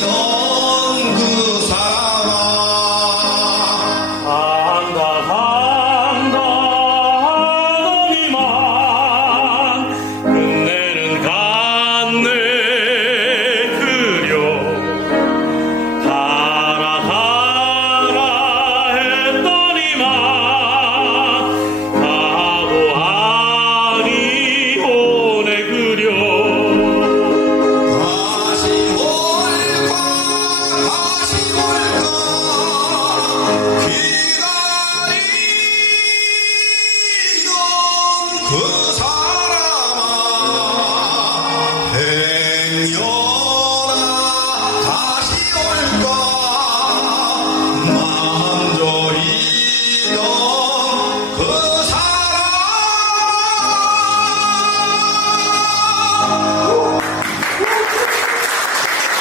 요